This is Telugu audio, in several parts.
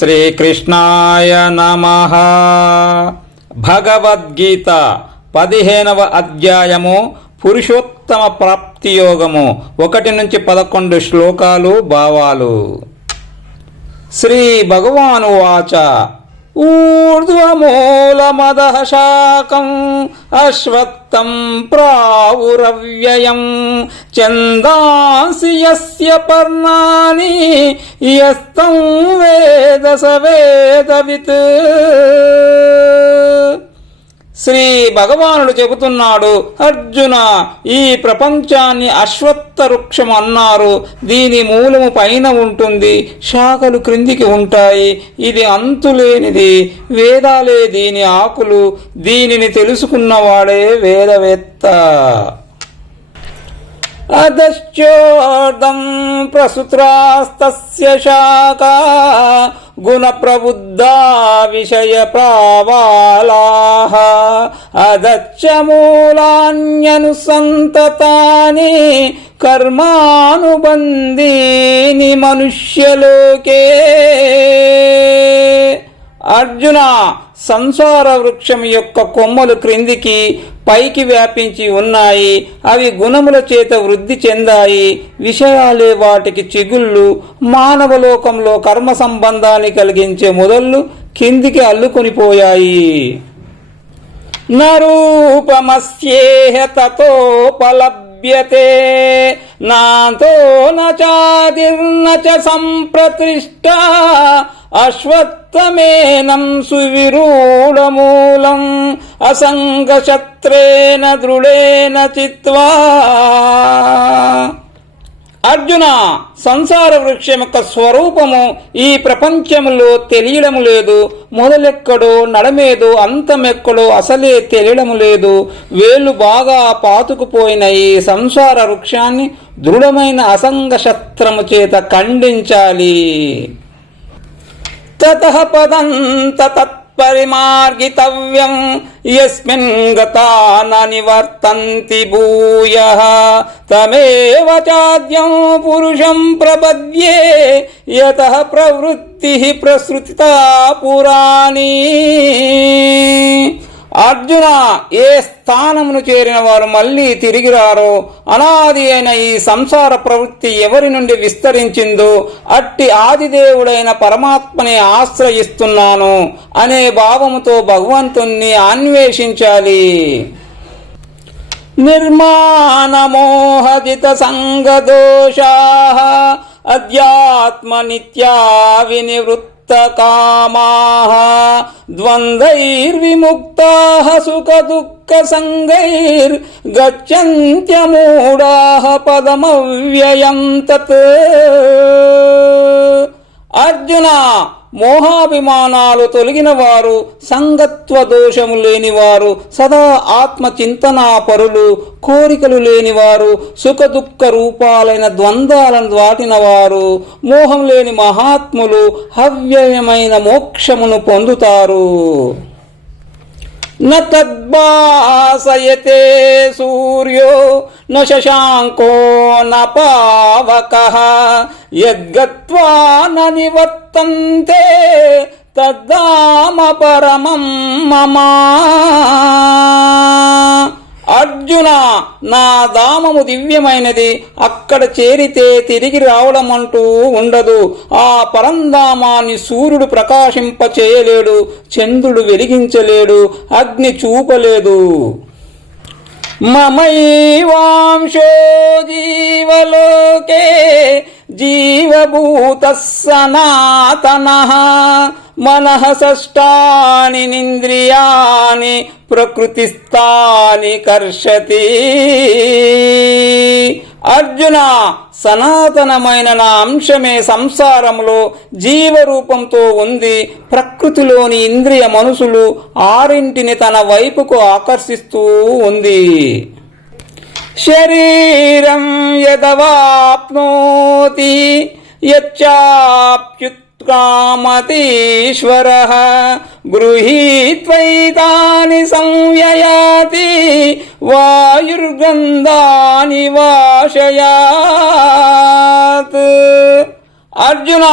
శ్రీకృష్ణాయ నమః. భగవద్గీత 15వ అధ్యాయము పురుషోత్తమ ప్రాప్తి యోగము 1 నుంచి 11 శ్లోకాలు భావాలు. శ్రీ భగవాను వాచ ఊర్ధ్వమూలమదః శాకం అశ్వత్థం ప్రావురవ్యయం ఛందాంసి యస్య పర్ణాని యస్తం వేద స వేదవిత్. శ్రీ భగవానుడు చెబుతున్నాడు, అర్జున, ఈ ప్రపంచాన్ని అశ్వత్థ వృక్షం అన్నారు. దీని మూలము పైన ఉంటుంది, శాఖలు క్రిందికి ఉంటాయి. ఇది అంతులేనిది, వేదాలే దీని ఆకులు. దీనిని తెలుసుకున్నవాడే వేదవేత్త. అధశ్చోర్ధం ప్రసుత్రాస్తస్య శాఖా గుణ ప్రబుద్ధా విషయ ప్రావాలాః అధచ్చ మూలాన్యనుసంతతాని కర్మానుబంధీని మనుష్యలోకే. అర్జున, సంసార వృక్షం యొక్క కొమ్మలు క్రిందికి పైకి వ్యాపించి ఉన్నాయి. అవి గుణముల చేత వృద్ధి చెందాయి. విషయాలే వాటికి చిగుళ్ళు. మానవలోకంలో కర్మ సంబంధాన్ని కలిగించే మొదళ్ళు కిందికి అల్లుకొనిపోయాయి. నరూపమస్యేహ తతోపలభ్యతే నాతో నాదిర్న చ సంప్రతిష్ఠా అశ్వత్థమేనం సువిరూఢమూలం అసంగశత్రేణ దృఢేన చిత్వా. అర్జున, సంసార వృక్షం యొక్క స్వరూపము ఈ ప్రపంచములో తెలియడము లేదు. మొదలెక్కడో, నడమేదో, అంతమెక్కడో అసలే తెలియడము లేదు. వేళ్ళు బాగా పాతుకుపోయిన ఈ సంసార వృక్షాన్ని దృఢమైన అసంగ శస్త్రము చేత ఖండించాలి. తతః పదం తత్పరిమార్గితవ్యం యస్మిన్ గతా న నివర్తంతి భూయః తమేవ చాద్యం పురుషం ప్రపద్యే యతః ప్రవృత్తి ప్రసృతితా పురాణీ. అర్జున, ఏ స్థానమును చేరిన వారు మళ్ళీ తిరిగి రారో, అనాది అయిన ఈ సంసార ప్రవృత్తి ఎవరి నుండి విస్తరించిందో అట్టి ఆదిదేవుడైన పరమాత్మని ఆశ్రయిస్తున్నాను అనే భావముతో భగవంతుణ్ణి అన్వేషించాలి. నిర్మాణమోహజిత సంగదోషాః అధ్యాత్మ నిత్యా వినివృత్త కామాః ద్వంద్వైర్విముక్తాః సుఖ దుఃఖ సంగైర్ గచ్చంత్యమూఢాః పదమవ్యయం తత్. అర్జున, మోహాభిమానాలు తొలగిన వారు, సంగత్వ దోషము లేనివారు, సదా ఆత్మ చింతనా పరులు, కోరికలు లేనివారు, సుఖ దుఃఖ రూపాలైన ద్వంద్వాలను దాటిన వారు, మోహం లేని మహాత్ములు హవ్యయమైన మోక్షమును పొందుతారు. న తద్భాసయతే సూర్యో న శశాంకో న పావకః యద్గత్వా న నివర్తంతే తద్ధామ పరమం మమ. అర్జున, నా ధామము దివ్యమైనది. అక్కడ చేరితే తిరిగి రావడం అంటూ ఉండదు. ఆ పరంధామాన్ని సూర్యుడు ప్రకాశింప చేయలేడు, చంద్రుడు వెలిగించలేడు, అగ్ని చూపలేదు. మమైవాంశో జీవలోకే జీవభూతః సనాతనః మనః షష్ఠాని ఇంద్రియాణి ప్రకృతిస్థాని కర్షతి. అర్జున, సనాతనమైన నా అంశమే సంసారములో జీవరూపంతో ఉంది. ప్రకృతిలోని ఇంద్రియ మనసులు 6 తన వైపుకు ఆకర్షిస్తూ ఉంది. శరీరం యదవాప్నోతి యచ్చాప్యుత్క్రామతీశ్వరః గృహీత్వైతాని సంయయాతి వాయుర్గంధాని వాశయాత్. అర్జున,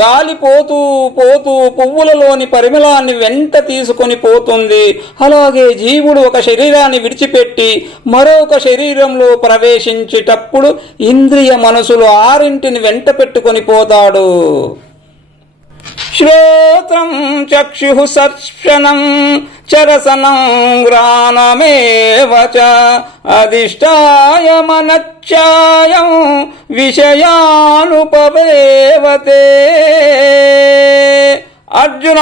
గాలి పోతూ పోతూ పువ్వులలోని పరిమళాన్ని వెంట తీసుకొని పోతుంది. అలాగే జీవుడు ఒక శరీరాన్ని విడిచిపెట్టి మరొక శరీరంలో ప్రవేశించేటప్పుడు ఇంద్రియ మనసులు ఆరింటిని వెంట పెట్టుకొని పోతాడు. శ్రోత్రం చక్షు సర్శనం చరసనం గ్రాణమేవ చ అధిష్టాయ మనశ్చాయం విషయానుపవేవతే. అర్జున,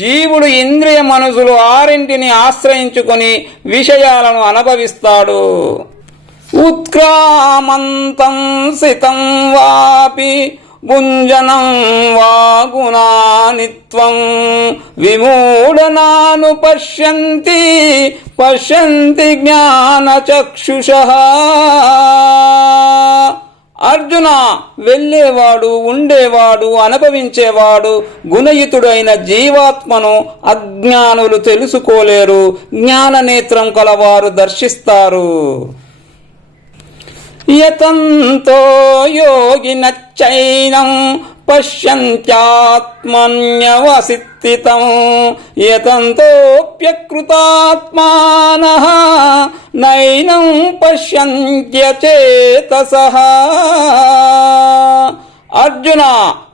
జీవుడు ఇంద్రియ మనసులు ఆరింటిని ఆశ్రయించుకొని విషయాలను అనుభవిస్తాడు. ఉత్క్రామంతం సితం వాపి భుంజనం వా గుణానిత్వం విమూఢనాను పశ్యంతి పశ్యంతి జ్ఞానచక్షుషః. అర్జున, వెళ్ళేవాడు, ఉండేవాడు, అనుభవించేవాడు గుణయుతుడైన జీవాత్మను అజ్ఞానులు తెలుసుకోలేరు, జ్ఞాననేత్రం కలవారు దర్శిస్తారు. యతంతో యోగినచ్చైనం పశ్యంత్యాత్మన్యవసిత్తితం యతంతోప్యకృతాత్మానః నైనం పశ్యంత్యచేతసః. అర్జున,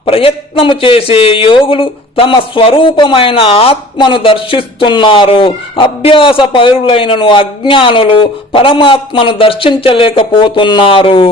ప్రయత్నము చేసే యోగులు తమ స్వరూపమైన ఆత్మను దర్శిస్తున్నారు. అభ్యాస పరులైనను అజ్ఞానులు పరమాత్మను దర్శించలేకపోతున్నారు.